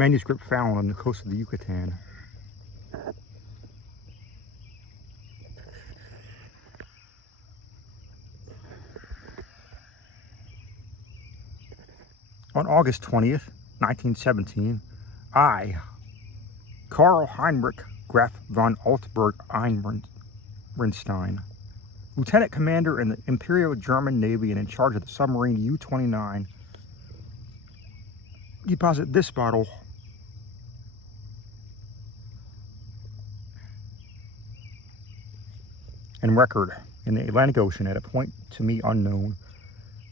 Manuscript found on the coast of the Yucatan. On August 20th, 1917, I, Karl Heinrich Graf von Altberg Einrenstein, Lieutenant Commander in the Imperial German Navy and in charge of the submarine U-29, deposit this bottle and record in the Atlantic Ocean at a point to me unknown,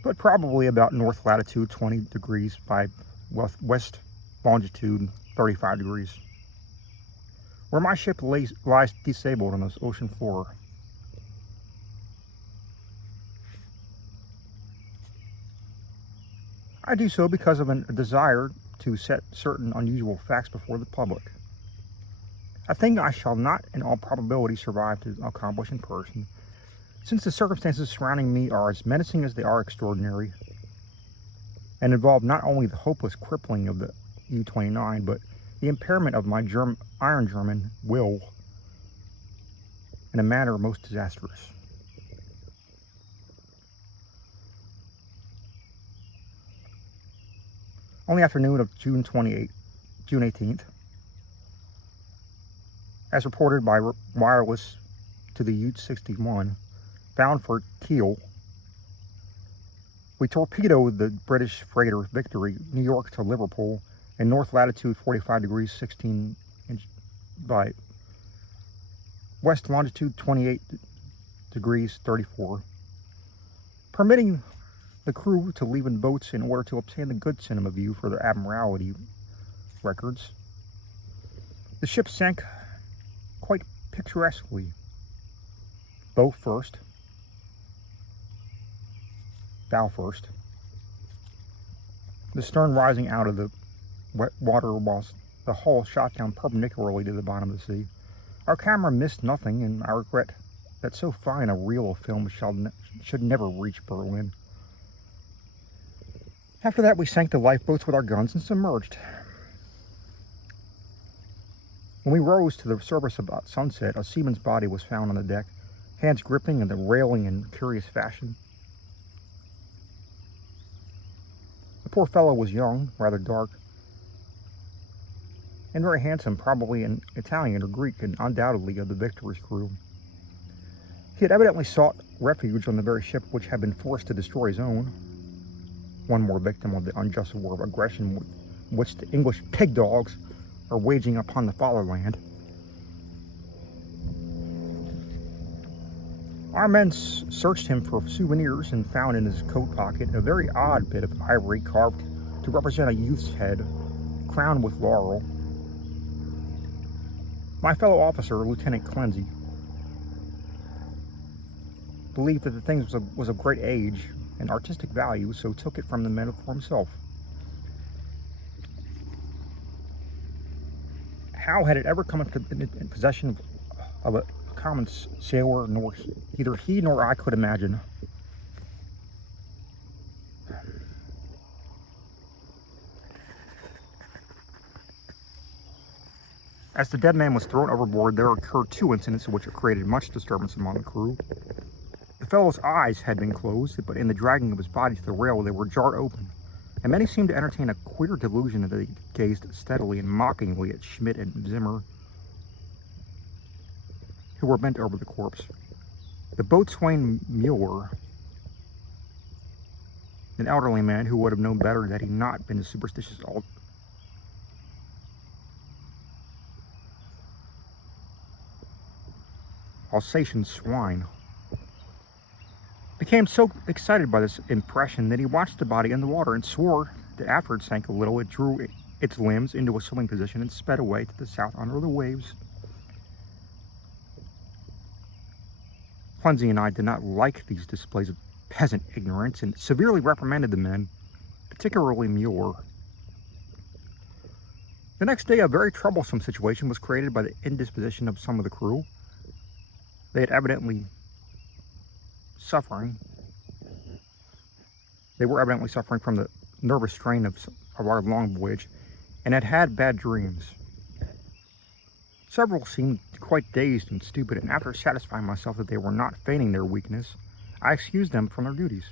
but probably about north latitude 20 degrees by west longitude 35 degrees, where my ship lies disabled on this ocean floor. I do so because of a desire to set certain unusual facts before the public. A thing I shall not, in all probability, survive to accomplish in person, since the circumstances surrounding me are as menacing as they are extraordinary, and involve not only the hopeless crippling of the U-29, but the impairment of my iron German will in a manner most disastrous. On the afternoon of June 18th, as reported by wireless to the U-61, bound for Kiel, we torpedoed the British freighter Victory, New York to Liverpool, in north latitude 45 degrees 16 by west longitude 28 degrees 34, permitting the crew to leave in boats in order to obtain the good cinema view for their Admiralty records. The ship sank quite picturesquely, bow first, the stern rising out of the wet water whilst the hull shot down perpendicularly to the bottom of the sea. Our camera missed nothing, and I regret that so fine a reel of film should never reach Berlin. After that, we sank the lifeboats with our guns and submerged. When we rose to the surface about sunset, a seaman's body was found on the deck, hands gripping the railing in curious fashion. The poor fellow was young, rather dark, and very handsome, probably an Italian or Greek, and undoubtedly of the Victory's crew. He had evidently sought refuge on the very ship which had been forced to destroy his own. One more victim of the unjust war of aggression which the English pig dogs are waging upon the fatherland. Our men searched him for souvenirs and found in his coat pocket a very odd bit of ivory carved to represent a youth's head, crowned with laurel. My fellow officer, Lieutenant Clenzy, believed that the thing was of great age and artistic value, so took it from the men for himself. How had it ever come in possession of a common sailor, nor either he nor I could imagine. As the dead man was thrown overboard, there occurred two incidents which created much disturbance among the crew. The fellow's eyes had been closed, but in the dragging of his body to the rail, they were jarred open, and many seemed to entertain a queer delusion that they gazed steadily and mockingly at Schmidt and Zimmer, who were bent over the corpse. The boatswain Mueller, an elderly man who would have known better had he not been a superstitious Alsatian swine, became so excited by this impression that he watched the body in the water and swore that after it sank a little, it drew its limbs into a swimming position and sped away to the south under the waves. Clenzy and I did not like these displays of peasant ignorance and severely reprimanded the men, particularly Mueller. The next day, a very troublesome situation was created by the indisposition of some of the crew. They had evidently suffering. They were evidently suffering from the nervous strain of our long voyage, and had had bad dreams. Several seemed quite dazed and stupid, and after satisfying myself that they were not feigning their weakness, I excused them from their duties.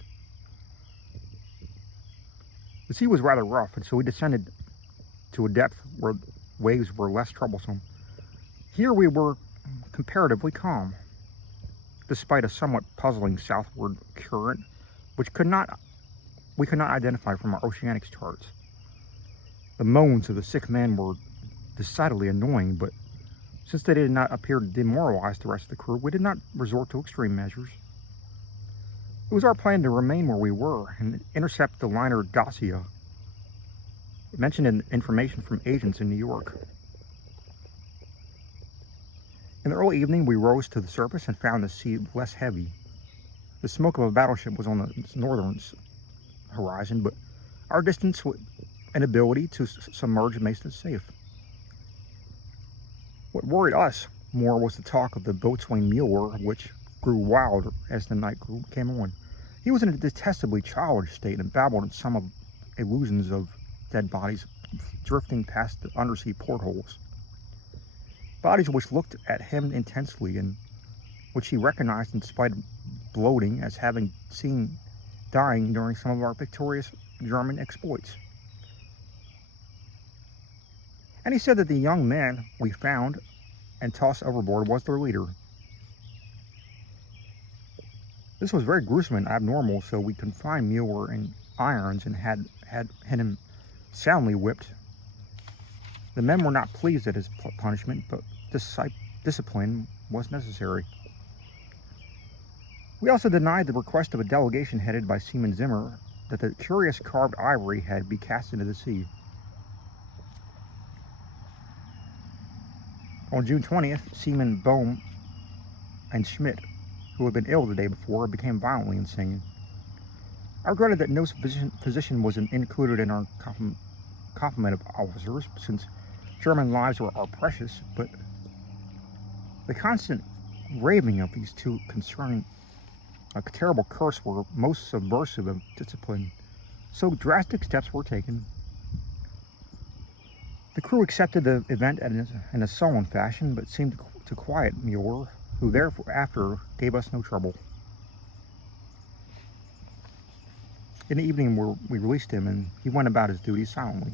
The sea was rather rough, and so we descended to a depth where waves were less troublesome. Here we were comparatively calm, despite a somewhat puzzling southward current, which we could not identify from our oceanics charts. The moans of the sick men were decidedly annoying, but since they did not appear to demoralize the rest of the crew, we did not resort to extreme measures. It was our plan to remain where we were and intercept the liner Dacia. It mentioned information from agents in New York. In the early evening, we rose to the surface and found the sea less heavy. The smoke of a battleship was on the northern horizon, but our distance and ability to submerge made us safe. What worried us more was the talk of the boatswain Mueller, which grew wild as the night came on. He was in a detestably childish state and babbled in some of illusions of dead bodies drifting past the undersea portholes. Bodies which looked at him intensely and which he recognized in spite of bloating as having seen dying during some of our victorious German exploits. And he said that the young man we found and tossed overboard was their leader. This was very gruesome and abnormal, so we confined Mueller in irons and had him soundly whipped. The men were not pleased at his punishment, but discipline was necessary. We also denied the request of a delegation headed by Seaman Zimmer that the curious carved ivory had be cast into the sea. On June 20th, Seaman Bohm and Schmidt, who had been ill the day before, became violently insane. I regretted that no physician was included in our complement of officers, since German lives are precious, but the constant raving of these two concerning a terrible curse were most subversive of discipline, so drastic steps were taken. The crew accepted the event in a sullen fashion, but seemed to quiet Mueller, who thereafter gave us no trouble. In the evening, we released him, and he went about his duties silently.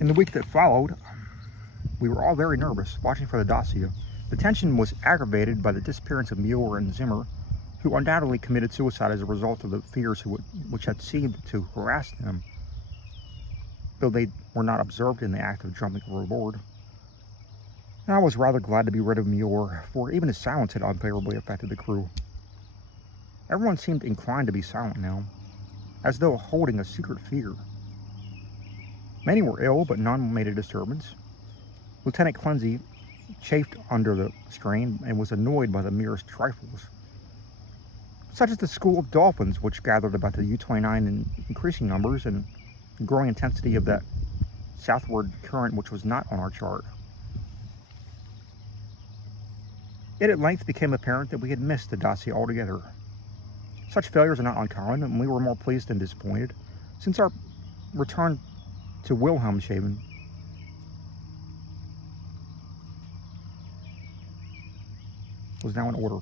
In the week that followed, we were all very nervous, watching for the Dacia. The tension was aggravated by the disappearance of Mueller and Zimmer, who undoubtedly committed suicide as a result of the fears which had seemed to harass them, though they were not observed in the act of jumping overboard. And I was rather glad to be rid of Mueller, for even his silence had unfavorably affected the crew. Everyone seemed inclined to be silent now, as though holding a secret fear. Many were ill, but none made a disturbance. Lieutenant Clenzy chafed under the strain and was annoyed by the merest trifles, such as the school of dolphins which gathered about the U-29 in increasing numbers and the growing intensity of that southward current which was not on our chart. It at length became apparent that we had missed the Dacia altogether. Such failures are not uncommon, and we were more pleased than disappointed, since our return to Wilhelmshaven was now in order.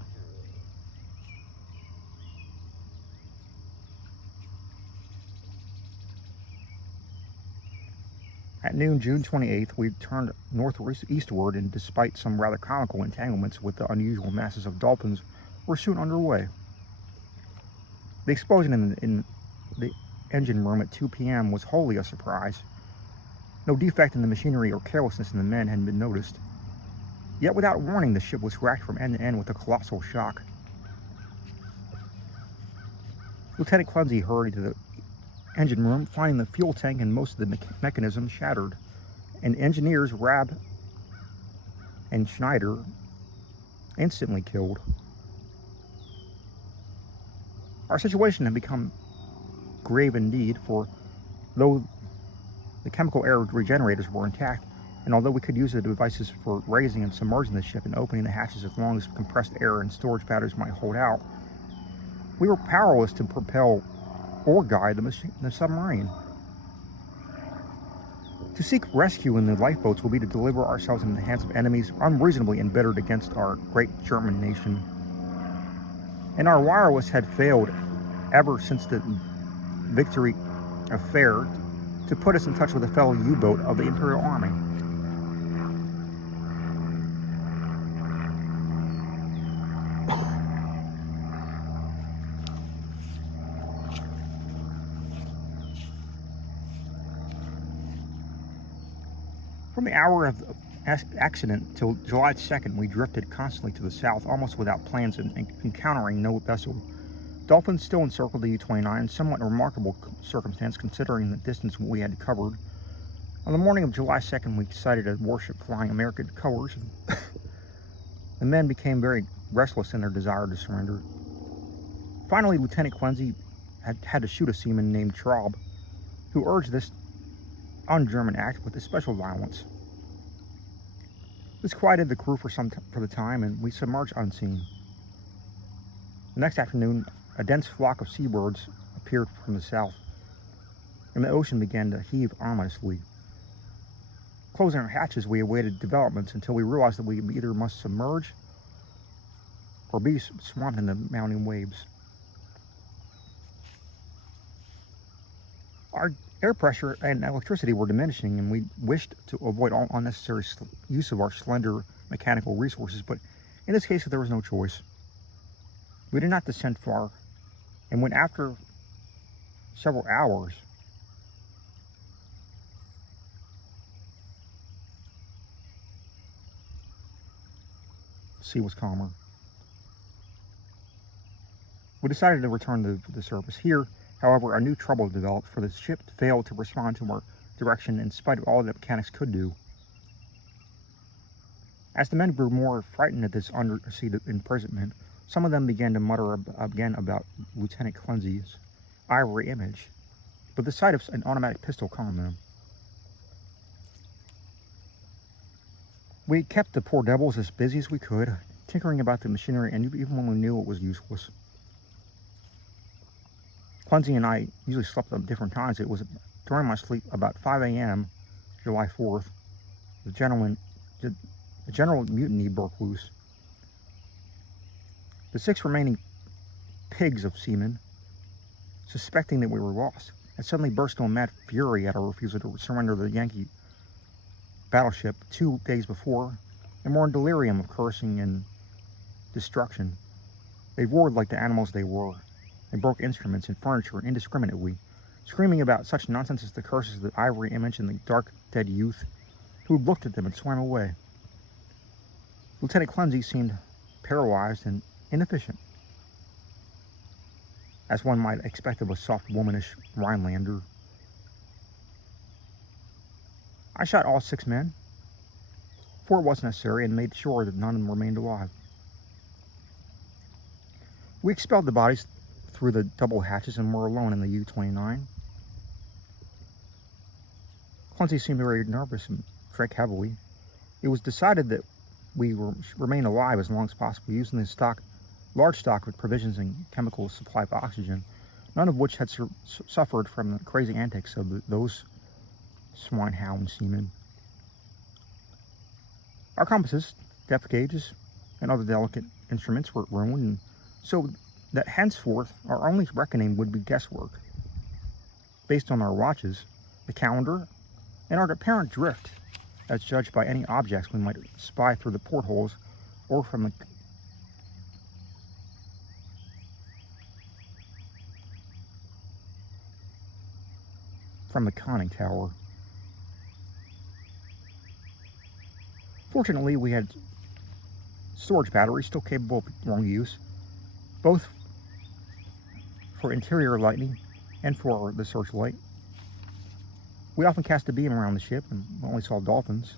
At noon, June 28th, we turned northeastward, and despite some rather comical entanglements with the unusual masses of dolphins, were soon underway. The explosion in the engine room at 2 p.m. was wholly a surprise. No defect in the machinery or carelessness in the men had been noticed. Yet without warning, the ship was racked from end to end with a colossal shock. Lieutenant Clenzy hurried to the engine room, finding the fuel tank and most of the mechanism shattered, and engineers Rabb and Schneider instantly killed. Our situation had become grave indeed, for though the chemical air regenerators were intact, and although we could use the devices for raising and submerging the ship and opening the hatches as long as compressed air and storage batteries might hold out, we were powerless to propel or guide the submarine. To seek rescue in the lifeboats will be to deliver ourselves into the hands of enemies unreasonably embittered against our great German nation. And our wireless had failed ever since the Victory affair to put us in touch with a fellow U-boat of the Imperial Army. From the hour of the accident till July 2nd, we drifted constantly to the south, almost without plans and encountering no vessel. Dolphins still encircled the U-29, somewhat remarkable circumstance considering the distance we had covered. On the morning of July 2nd, we sighted a warship flying American colors. The men became very restless in their desire to surrender. Finally, Lieutenant Quincy had to shoot a seaman named Traub, who urged this un-German act with especial violence. This quieted the crew for the time, and we submerged unseen. The next afternoon, a dense flock of seabirds appeared from the south, and the ocean began to heave ominously. Closing our hatches, we awaited developments until we realized that we either must submerge or be swamped in the mounting waves. Our air pressure and electricity were diminishing, and we wished to avoid all unnecessary use of our slender mechanical resources, but in this case there was no choice. We did not descend far, and when after several hours the sea was calmer, we decided to return to the surface. Here, however, a new trouble developed, for the ship failed to respond to our direction in spite of all that mechanics could do. As the men grew more frightened at this undersea imprisonment, some of them began to mutter again about Lieutenant Clincy's ivory image, but the sight of an automatic pistol calmed them. We kept the poor devils as busy as we could, tinkering about the machinery, and even when we knew it was useless. Quincy and I usually slept at different times. It was during my sleep about 5 a.m., July 4th, the general mutiny broke loose. The 6 remaining pigs of seamen, suspecting that we were lost, had suddenly burst into mad fury at our refusal to surrender the Yankee battleship 2 days before, and were in delirium of cursing and destruction. They roared like the animals they were, and broke instruments and furniture indiscriminately, screaming about such nonsense as the curses of the ivory image and the dark, dead youth, who looked at them and swam away. Lieutenant Clincy seemed paralyzed and inefficient, as one might expect of a soft, womanish Rhinelander. I shot all 6 men, 4 was necessary, and made sure that none of them remained alive. We expelled the bodies through the double hatches and were alone in the U-29. Quincy seemed very nervous and drank heavily. It was decided that we remain alive as long as possible, using the large stock of provisions and chemical supply of oxygen, none of which had suffered from the crazy antics of those swine-hound seamen. Our compasses, depth gauges, and other delicate instruments were ruined, so that henceforth our only reckoning would be guesswork, based on our watches, the calendar, and our apparent drift, as judged by any objects we might spy through the portholes or from the conning tower. Fortunately, we had storage batteries still capable of long use, both for interior lighting and for the searchlight. We often cast a beam around the ship and only saw dolphins,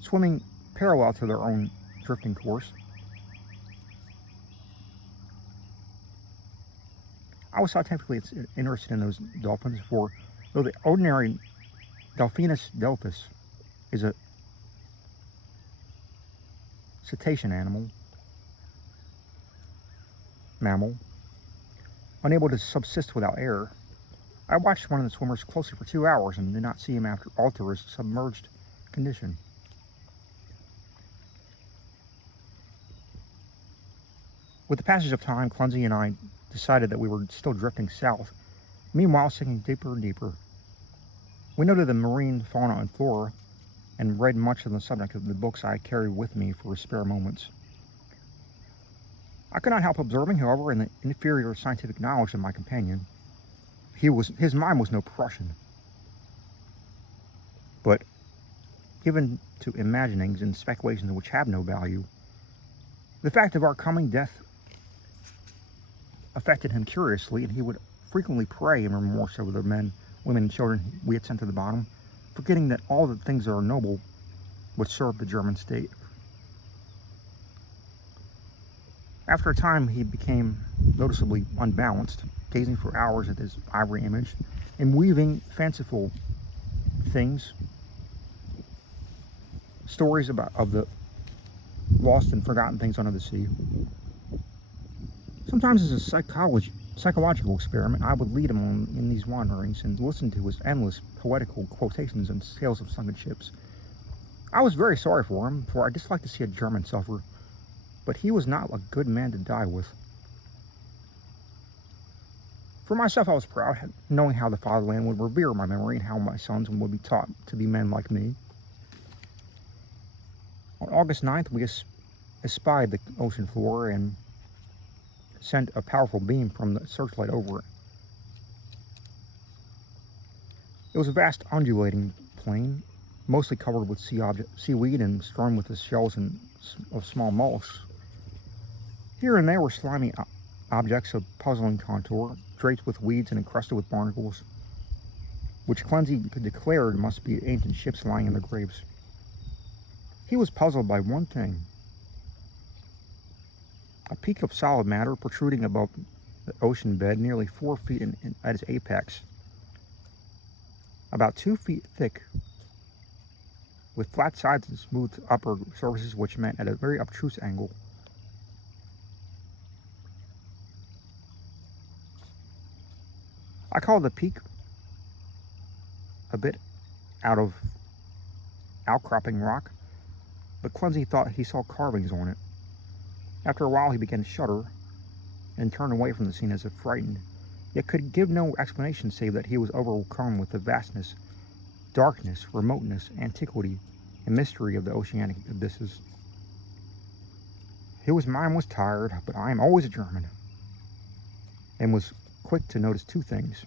swimming parallel to their own drifting course. I was scientifically interested in those dolphins, for though the ordinary Delphinus delphis is a cetacean mammal, unable to subsist without air, I watched one of the swimmers closely for 2 hours and did not see him alter his submerged condition. With the passage of time, Clumsy and I decided that we were still drifting south, meanwhile sinking deeper and deeper. We noted the marine fauna and flora, and read much of the subject of the books I carried with me for spare moments. I could not help observing, however, in the inferior scientific knowledge of my companion. His mind was no Prussian, but given to imaginings and speculations which have no value. The fact of our coming death affected him curiously, and he would frequently pray in remorse over the men, women, and children we had sent to the bottom, forgetting that all the things that are noble would serve the German state. After a time, he became noticeably unbalanced, gazing for hours at his ivory image and weaving fanciful things, stories of the lost and forgotten things under the sea. Sometimes as a psychological experiment, I would lead him on in these wanderings and listen to his endless poetical quotations and tales of sunken ships. I was very sorry for him, for I disliked to see a German suffer, but he was not a good man to die with. For myself, I was proud, knowing how the fatherland would revere my memory and how my sons would be taught to be men like me. On August 9th, we espied the ocean floor and sent a powerful beam from the searchlight over it. It was a vast undulating plain, mostly covered with seaweed and strewn with the shells of small mollusks. Here and there were slimy objects of puzzling contour, draped with weeds and encrusted with barnacles, which Clancy declared must be ancient ships lying in their graves. He was puzzled by one thing: a peak of solid matter protruding above the ocean bed nearly 4 feet at its apex, about 2 feet thick, with flat sides and smooth upper surfaces which met at a very obtuse angle. I call the peak a bit out of outcropping rock, but Clumsy thought he saw carvings on it. After a while he began to shudder and turned away from the scene as if frightened, yet could give no explanation save that he was overcome with the vastness, darkness, remoteness, antiquity, and mystery of the oceanic abysses. His mind was tired, but I am always a German, and was quick to notice two things: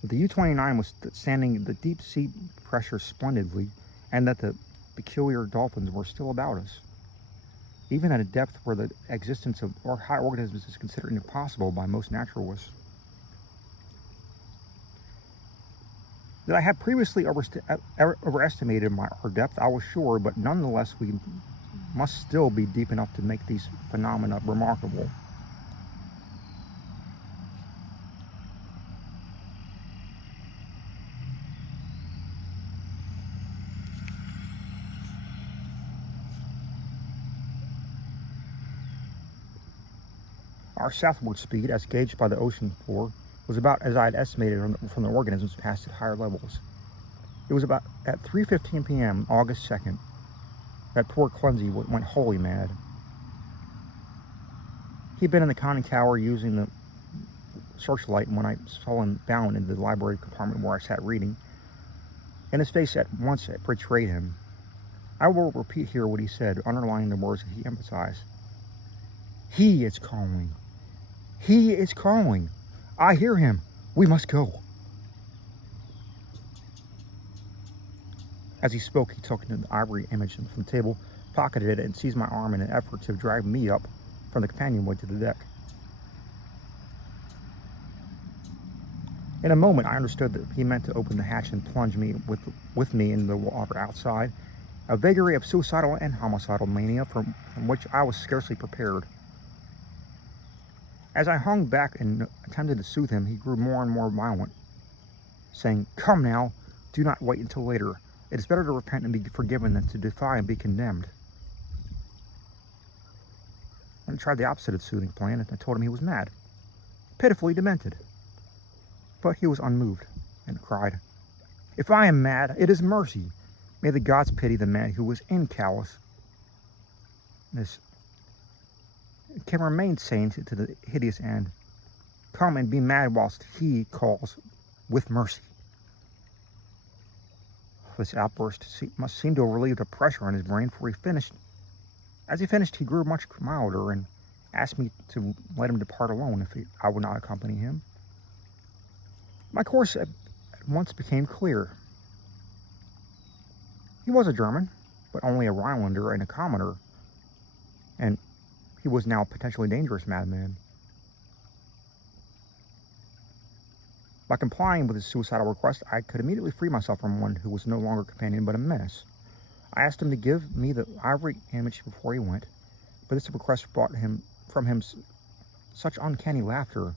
that the U-29 was standing the deep sea pressure splendidly, and that the peculiar dolphins were still about us, even at a depth where the existence of high organisms is considered impossible by most naturalists. That I had previously overestimated our depth, I was sure, but nonetheless we must still be deep enough to make these phenomena remarkable. Our southward speed, as gauged by the ocean floor, was about as I had estimated from the organisms passed at higher levels. It was about at 3:15 p.m., August 2nd, that poor Clumsy went wholly mad. He'd been in the conning tower using the searchlight when I saw him bound into the library compartment where I sat reading, and his face at once betrayed him. I will repeat here what he said, underlining the words that he emphasized. "He is calling. He is calling. I hear him. We must go." As he spoke, he took the ivory image from the table, pocketed it, and seized my arm in an effort to drag me up from the companionway to the deck. In a moment, I understood that he meant to open the hatch and plunge me with me in the water outside, a vagary of suicidal and homicidal mania from which I was scarcely prepared. As I hung back and attempted to soothe him, he grew more and more violent, saying, "Come now, do not wait until later. It is better to repent and be forgiven than to defy and be condemned." And I tried the opposite of soothing plan, and I told him he was mad, pitifully demented. But he was unmoved and cried, "If I am mad, it is mercy. May the gods pity the man who was in callousness, can remain sane to the hideous end. Come and be mad whilst he calls with mercy." This outburst must seem to have relieved the pressure on his brain, for as he finished, he grew much milder and asked me to let him depart alone if I would not accompany him. My course at once became clear. He was a German, but only a Rhinelander and a commoner, and he was now a potentially dangerous madman. By complying with his suicidal request, I could immediately free myself from one who was no longer a companion but a menace. I asked him to give me the ivory image before he went, but this request brought from him such uncanny laughter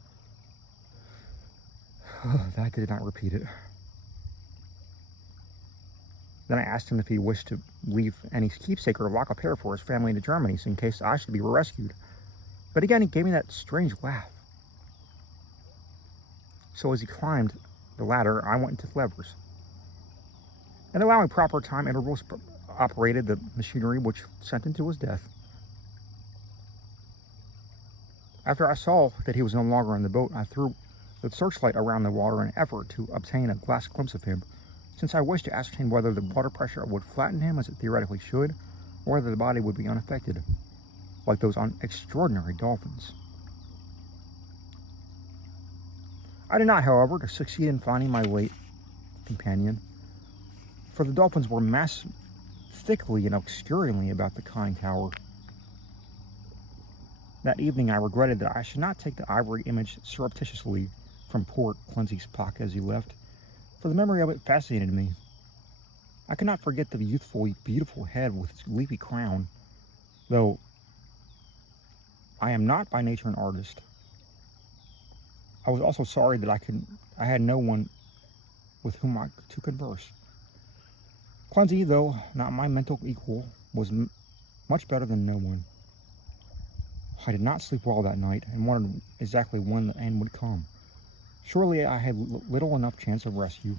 that I did not repeat it. Then I asked him if he wished to leave any keepsake or lock of hair for his family into Germany, so in case I should be rescued. But again, he gave me that strange laugh. So as he climbed the ladder, I went into the levers. And allowing proper time intervals, operated the machinery which sent him to his death. After I saw that he was no longer in the boat, I threw the searchlight around the water in an effort to obtain a last glimpse of him, since I wished to ascertain whether the water pressure would flatten him as it theoretically should, or whether the body would be unaffected, like those extraordinary dolphins. I did not, however, succeed in finding my late companion, for the dolphins were massed thickly and obscurely about the conning tower. That evening I regretted that I should not take the ivory image surreptitiously from poor Clancy's pocket as he left, for the memory of it fascinated me. I could not forget the youthful, beautiful head with its leafy crown, though I am not by nature an artist. I was also sorry that I had no one with whom to converse. Clancy, though not my mental equal, was much better than no one. I did not sleep well that night, and wondered exactly when the end would come. Surely I had little enough chance of rescue.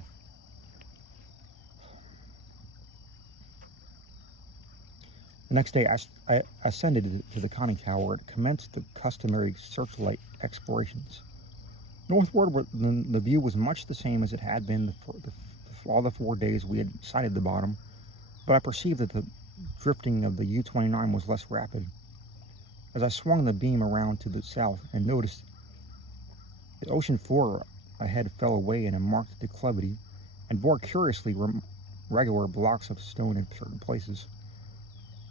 The next day I ascended to the conning tower and commenced the customary searchlight explorations. Northward, the view was much the same as it had been all the 4 days we had sighted the bottom, but I perceived that the drifting of the U-29 was less rapid. As I swung the beam around to the south and noticed the ocean floor ahead fell away in a marked declivity and bore curiously regular blocks of stone in certain places,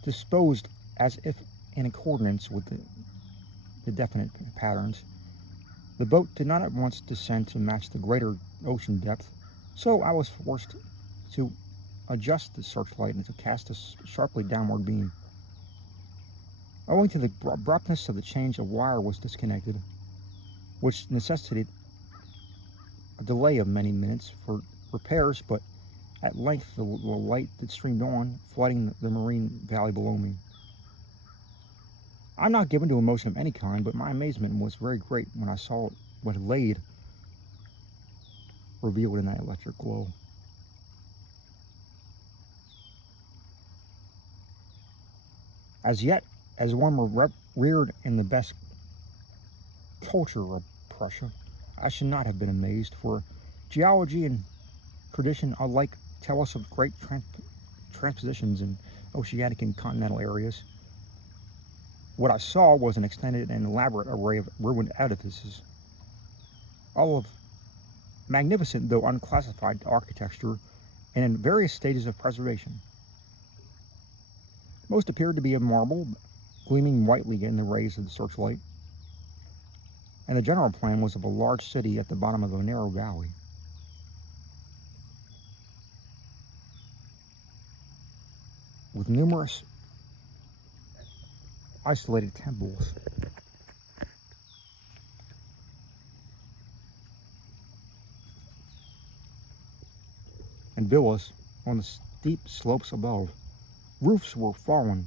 disposed as if in accordance with the definite patterns. The boat did not at once descend to match the greater ocean depth, so I was forced to adjust the searchlight and to cast a sharply downward beam. Owing to the abruptness of the change, a wire was disconnected, which necessitated a delay of many minutes for repairs, but at length the light that streamed on, flooding the marine valley below me. I'm not given to emotion of any kind, but my amazement was very great when I saw what lay revealed in that electric glow. As yet, as one were reared in the best culture of Prussia, I should not have been amazed, for geology and tradition alike tell us of great transpositions in oceanic and continental areas. What I saw was an extended and elaborate array of ruined edifices, all of magnificent though unclassified architecture and in various stages of preservation. Most appeared to be of marble, gleaming whitely in the rays of the searchlight, and the general plan was of a large city at the bottom of a narrow valley. With numerous isolated temples and villas on the steep slopes above. Roofs were fallen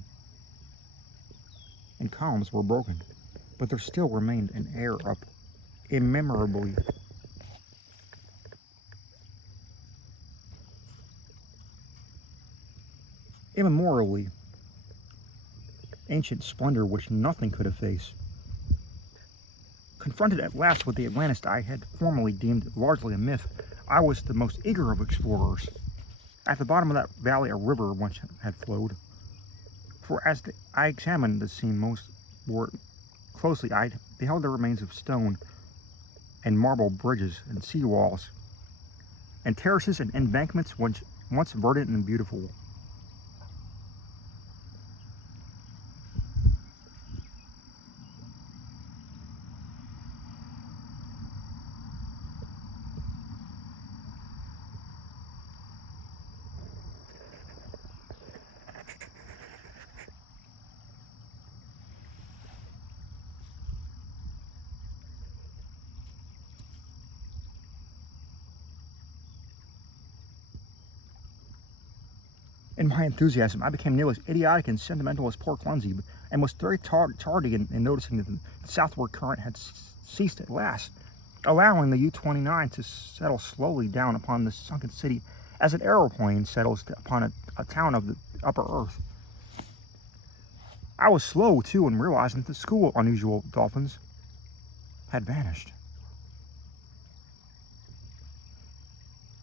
and columns were broken, but there still remained an air of immemorably immemorially ancient splendor which nothing could efface. Confronted at last with the Atlantis I had formerly deemed largely a myth, I was the most eager of explorers. At the bottom of that valley a river once had flowed. For as I examined the scene most more closely, I beheld the remains of stone and marble bridges and sea walls, and terraces and embankments once verdant and beautiful. In my enthusiasm, I became nearly as idiotic and sentimental as poor Clumsy, and was very tardy in noticing that the southward current had ceased at last, allowing the U-29 to settle slowly down upon the sunken city as an aeroplane settles upon a town of the upper earth. I was slow, too, in realizing that the school of unusual dolphins had vanished.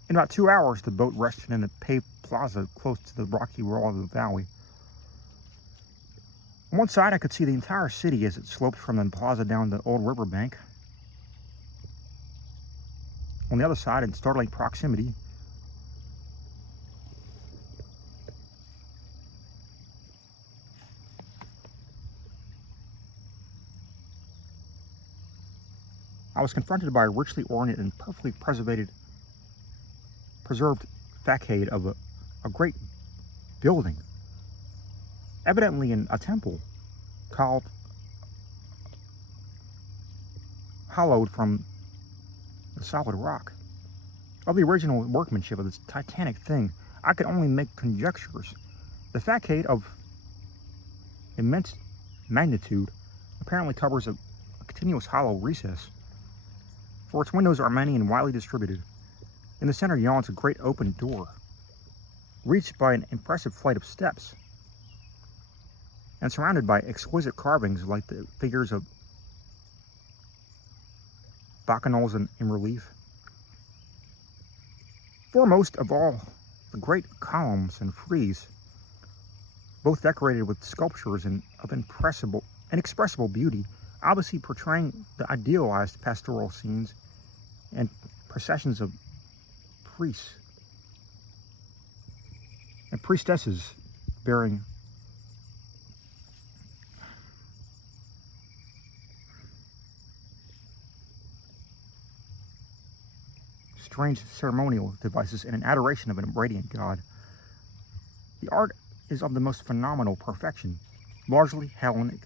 In about 2 hours, the boat rested in a paved plaza close to the rocky wall of the valley. On one side, I could see the entire city as it sloped from the plaza down the old river bank. On the other side, in startling proximity, I was confronted by a richly ornate and perfectly preserved facade of a great building, evidently in a temple, hollowed from the solid rock. Of the original workmanship of this titanic thing, I could only make conjectures. The facade, of immense magnitude, apparently covers a continuous hollow recess, for its windows are many and widely distributed. In the center yawns a great open door, reached by an impressive flight of steps, and surrounded by exquisite carvings like the figures of bacchanals in relief. Foremost of all, the great columns and frieze, both decorated with sculptures of inexpressible beauty, obviously portraying the idealized pastoral scenes and processions of priests and priestesses bearing strange ceremonial devices in an adoration of an radiant god. The art is of the most phenomenal perfection, largely Hellenic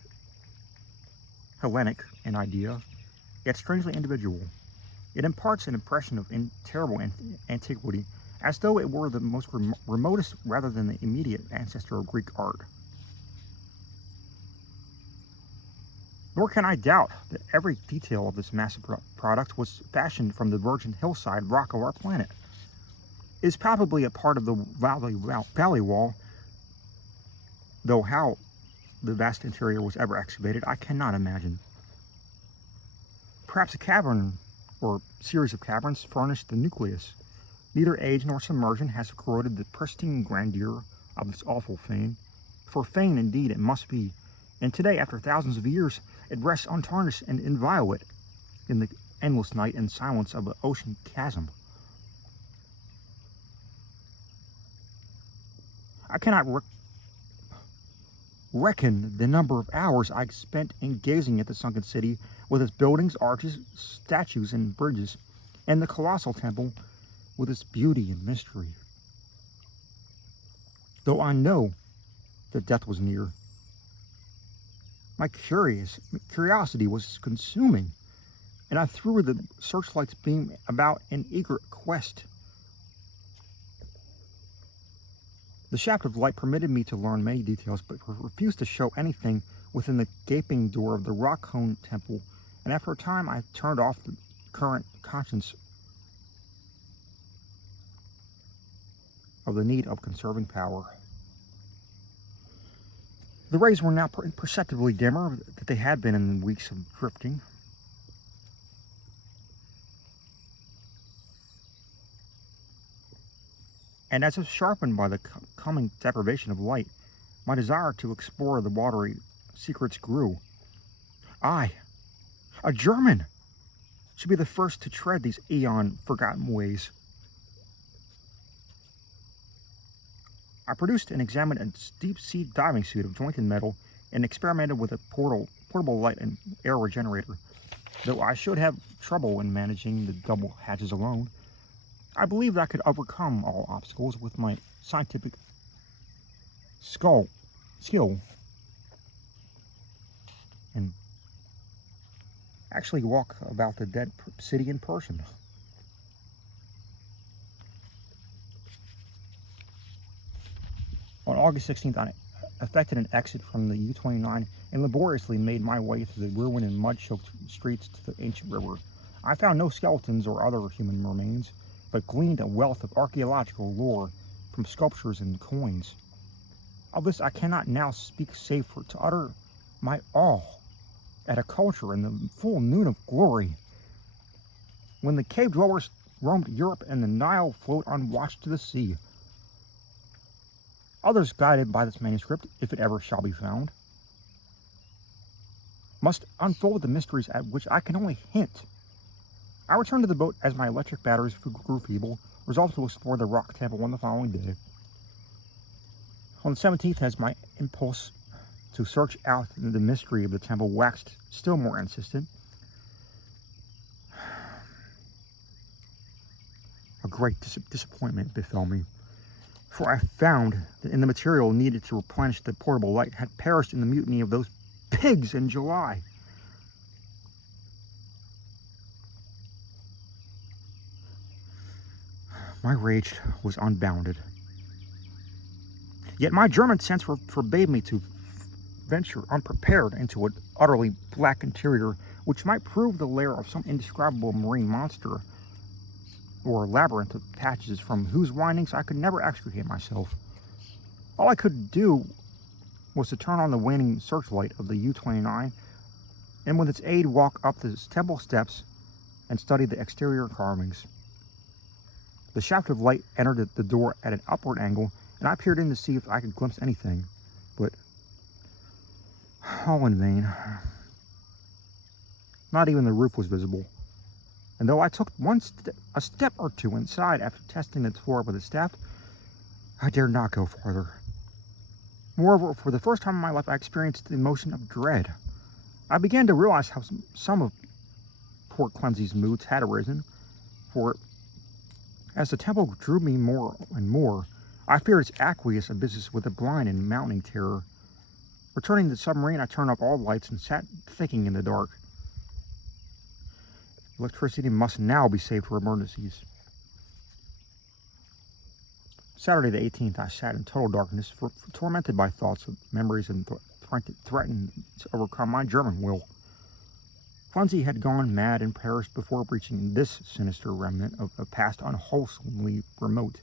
in idea, yet strangely individual. It imparts an impression of terrible antiquity, as though it were the most remotest rather than the immediate ancestor of Greek art. Nor can I doubt that every detail of this massive product was fashioned from the virgin hillside rock of our planet. It is palpably a part of the valley wall, though how the vast interior was ever excavated, I cannot imagine. Perhaps a cavern or series of caverns furnished the nucleus. Neither age nor submersion has corroded the pristine grandeur of this awful fane, for fane indeed it must be, and today, after thousands of years, it rests untarnished and inviolate in the endless night and silence of an ocean chasm. I cannot reckon the number of hours I spent in gazing at the sunken city with its buildings, arches, statues, and bridges, and the colossal temple with its beauty and mystery. Though I know that death was near, my curiosity was consuming, and I threw the searchlight's beam about in eager quest. The shaft of light permitted me to learn many details, but refused to show anything within the gaping door of the rock-hewn temple, and after a time I turned off the current conscience of the need of conserving power. The rays were now perceptibly dimmer than they had been in weeks of drifting. And as if sharpened by the coming deprivation of light, my desire to explore the watery secrets grew. I, a German, should be the first to tread these eon-forgotten ways. I produced and examined a deep-sea diving suit of jointed metal and experimented with a portable light and air regenerator. Though I should have trouble in managing the double hatches alone, I believed I could overcome all obstacles with my scientific skill and actually walk about the dead city in person. On August 16th, I effected an exit from the U-29 and laboriously made my way through the ruined and mud-choked streets to the ancient river. I found no skeletons or other human remains, but gleaned a wealth of archaeological lore from sculptures and coins. Of this I cannot now speak save to utter my awe at a culture in the full noon of glory. When the cave dwellers roamed Europe and the Nile flowed unwatched to the sea. Others guided by this manuscript, if it ever shall be found, must unfold the mysteries at which I can only hint. I returned to the boat as my electric batteries grew feeble, resolved to explore the rock temple on the following day. On the 17th, as my impulse to search out the mystery of the temple waxed still more insistent, a great disappointment befell me, for I found that in the material needed to replenish the portable light had perished in the mutiny of those pigs in July. My rage was unbounded. Yet my German sense forbade me to venture unprepared into an utterly black interior which might prove the lair of some indescribable marine monster or a labyrinth of passages from whose windings I could never extricate myself. All I could do was to turn on the waning searchlight of the U-29 and with its aid walk up the temple steps and study the exterior carvings. The shaft of light entered the door at an upward angle, and I peered in to see if I could glimpse anything, but all in vain. Not even the roof was visible, and though I took a step or two inside after testing the floor with a staff, I dared not go farther. Moreover, for the first time in my life, I experienced the emotion of dread. I began to realize how some of poor Clancy's moods had arisen, for as the temple drew me more and more, I feared its aqueous abysses with a blind and mounting terror. Returning to the submarine, I turned off all lights and sat thinking in the dark. Electricity must now be saved for emergencies. Saturday the 18th, I sat in total darkness, tormented by thoughts of memories and threatened to overcome my German will. Clancy had gone mad and perished before reaching this sinister remnant of a past unwholesomely remote,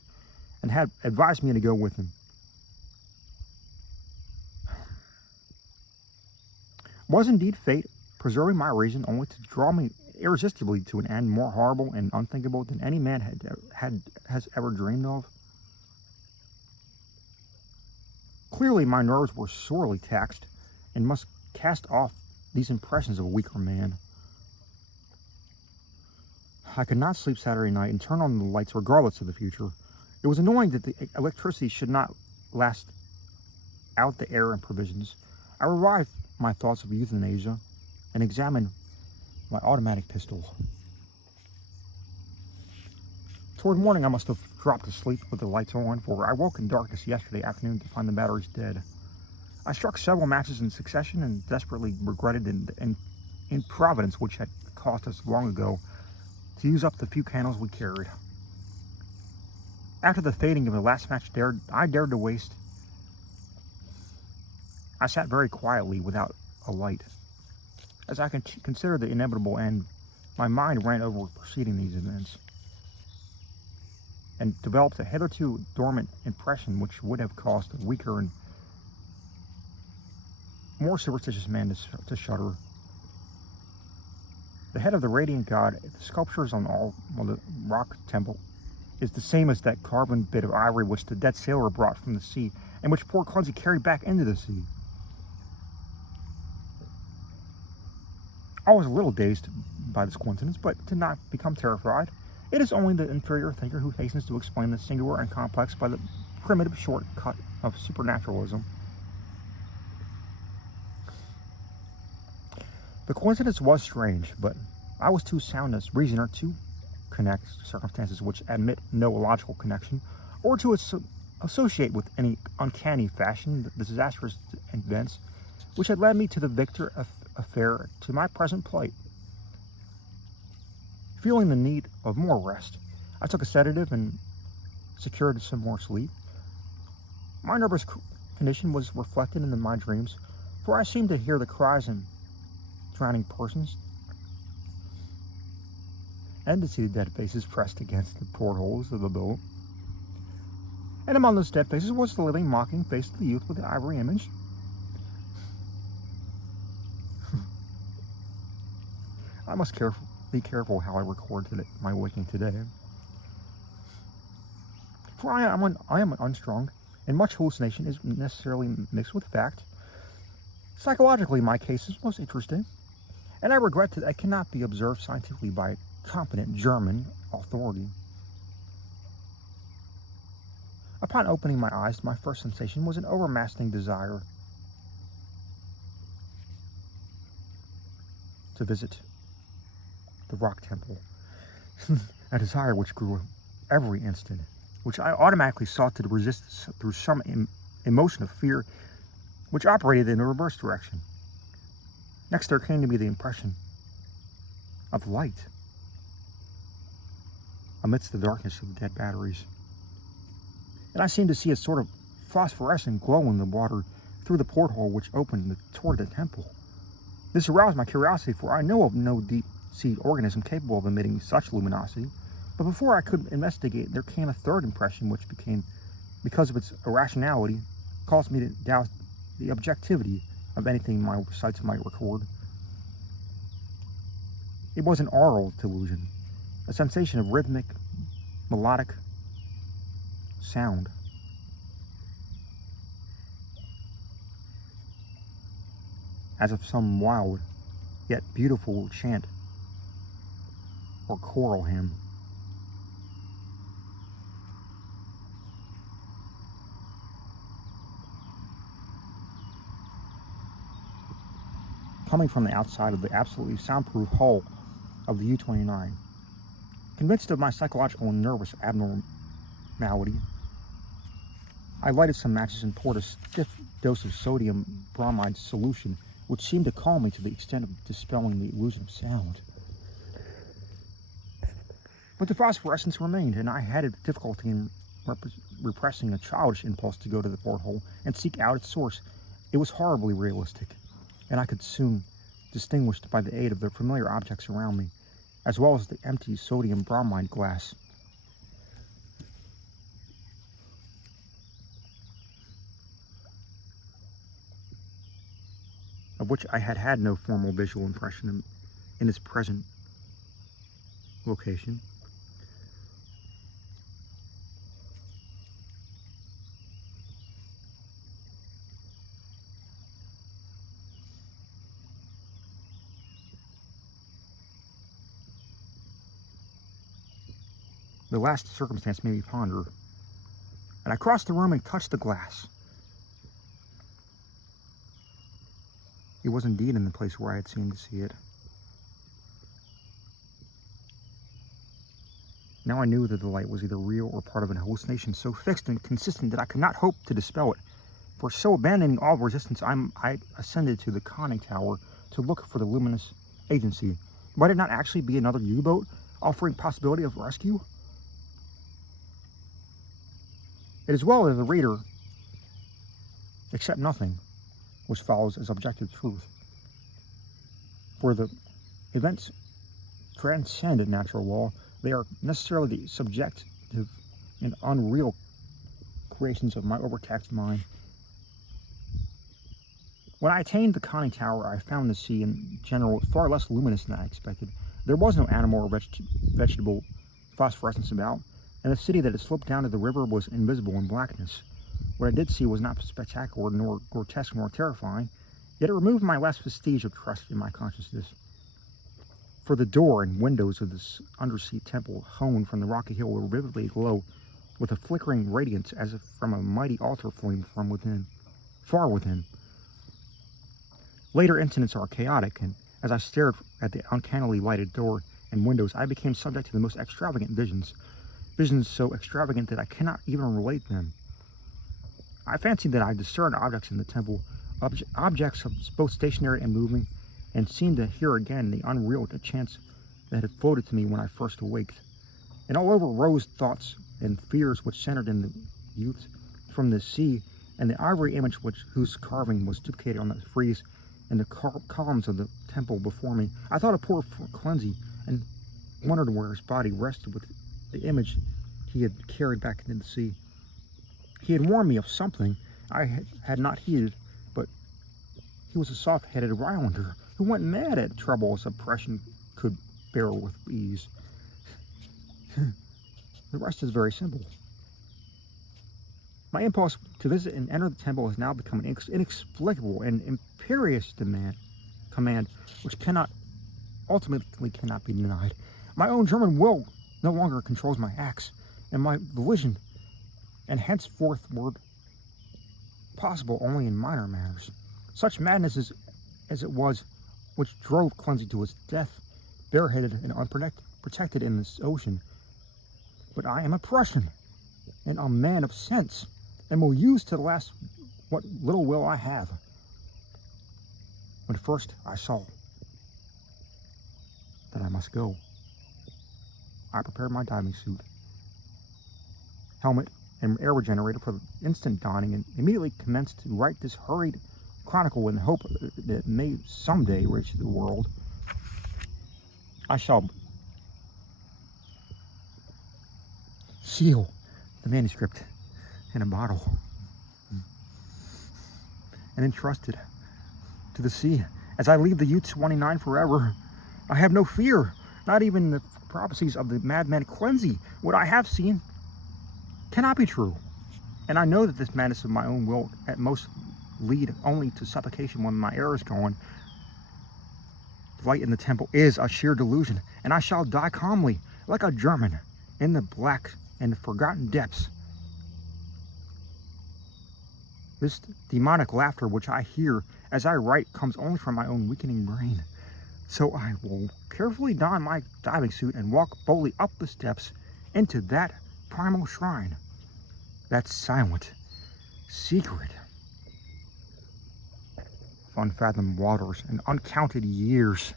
and had advised me to go with him. Was indeed fate preserving my reason only to draw me irresistibly to an end more horrible and unthinkable than any man has ever dreamed of? Clearly my nerves were sorely taxed, and must cast off these impressions of a weaker man. I could not sleep Saturday night and turn on the lights regardless of the future. It was annoying that the electricity should not last out the air and provisions. I revived my thoughts of euthanasia and examined my automatic pistol. Toward morning, I must have dropped to sleep with the lights on, for I woke in darkness yesterday afternoon to find the batteries dead. I struck several matches in succession and desperately regretted an improvidence which had cost us long ago to use up the few candles we carried. After the fading of the last match I dared to waste, I sat very quietly without a light. As I considered the inevitable end, my mind ran over preceding these events, and developed a hitherto dormant impression which would have caused a weaker and more superstitious man to shudder. The head of the radiant god, the sculptures on all the rock temple, is the same as that carven bit of ivory which the dead sailor brought from the sea, and which poor Clumsy carried back into the sea. I was a little dazed by this coincidence, but did not become terrified. It is only the inferior thinker who hastens to explain the singular and complex by the primitive shortcut of supernaturalism. The coincidence was strange, but I was too sound a reasoner to connect circumstances which admit no logical connection, or to associate with any uncanny fashion the disastrous events which had led me to the Victor affair to my present plight. Feeling the need of more rest, I took a sedative and secured some more sleep. My nervous condition was reflected in my dreams, for I seemed to hear the cries of drowning persons, and to see the dead faces pressed against the portholes of the boat. And among those dead faces was the living, mocking face of the youth with the ivory image. I must be careful how I record my waking today, for I am unstrung, and much hallucination is necessarily mixed with fact. Psychologically, my case is most interesting, and I regret that I cannot be observed scientifically by competent German authority. Upon opening my eyes, my first sensation was an overmastering desire to visit the rock temple, a desire which grew every instant, which I automatically sought to resist through some emotion of fear, which operated in a reverse direction. Next, there came to me the impression of light amidst the darkness of the dead batteries, and I seemed to see a sort of phosphorescent glow in the water through the porthole which opened toward the temple. This aroused my curiosity, for I know of no deep-sea organism capable of emitting such luminosity. But before I could investigate, there came a third impression which became, because of its irrationality, caused me to doubt the objectivity of anything my sights might record. It was an aural delusion, a sensation of rhythmic, melodic sound. As of some wild, yet beautiful chant or choral hymn. Coming from the outside of the absolutely soundproof hull of the U-29. Convinced of my psychological and nervous abnormality, I lighted some matches and poured a stiff dose of sodium bromide solution, which seemed to calm me to the extent of dispelling the illusion of sound. But the phosphorescence remained, and I had difficulty in repressing a childish impulse to go to the porthole and seek out its source. It was horribly realistic, and I could soon distinguish by the aid of the familiar objects around me, as well as the empty sodium bromide glass. Of which I had had no formal visual impression in its present location. The last circumstance made me ponder, and I crossed the room and touched the glass. It was indeed in the place where I had seemed to see it. Now I knew that the light was either real or part of an hallucination so fixed and consistent that I could not hope to dispel it. For so abandoning all resistance, I ascended to the conning tower to look for the luminous agency. Might it not actually be another U-boat offering possibility of rescue? It is well that the reader accept nothing which follows as objective truth, for the events transcend natural law. They are necessarily the subjective and unreal creations of my overtaxed mind. When I attained the conning tower, I found the sea in general far less luminous than I expected. There was no animal or vegetable phosphorescence about, and the city that had sloped down to the river was invisible in blackness. What I did see was not spectacular, nor grotesque, nor terrifying, yet it removed my last vestige of trust in my consciousness. For the door and windows of this undersea temple, hewn from the rocky hill, were vividly aglow with a flickering radiance as if from a mighty altar flame from within, far within. Later incidents are chaotic, and as I stared at the uncannily lighted door and windows, I became subject to the most extravagant visions so extravagant that I cannot even relate them. I fancied that I discerned objects in the temple, objects both stationary and moving, and seemed to hear again the unreal chants that had floated to me when I first awaked. And all over rose thoughts and fears which centered in the youth from the sea, and the ivory image whose carving was duplicated on the frieze and the columns of the temple before me. I thought of poor Cleansey, and wondered where his body rested with the image he had carried back into the sea. He had warned me of something I had not heeded, but he was a soft-headed Rylander who went mad at trouble as oppression could bear with ease. The rest is very simple. My impulse to visit and enter the temple has now become an inexplicable and imperious command, which ultimately cannot be denied. My own German will no longer controls my acts, and my volition, and henceforth were possible only in minor matters. Such madness as it was which drove Cleansey to his death, bareheaded and unprotected in this ocean. But I am a Prussian, and a man of sense, and will use to the last what little will I have. When first I saw that I must go, I prepared my diving suit, helmet, and air regenerator for the instant donning, and immediately commenced to write this hurried chronicle in the hope that it may someday reach the world. I shall seal the manuscript in a bottle and entrust it to the sea. As I leave the U-29 forever, I have no fear, not even the prophecies of the madman Cleansey. What I have seen cannot be true, and I know that this madness of my own will at most lead only to suffocation when my air is gone. The light in the temple is a sheer delusion, and I shall die calmly, like a German, in the black and forgotten depths. This demonic laughter which I hear as I write comes only from my own weakening brain. So I will carefully don my diving suit and walk boldly up the steps into that primal shrine, that silent, secret, of unfathomed waters and uncounted years.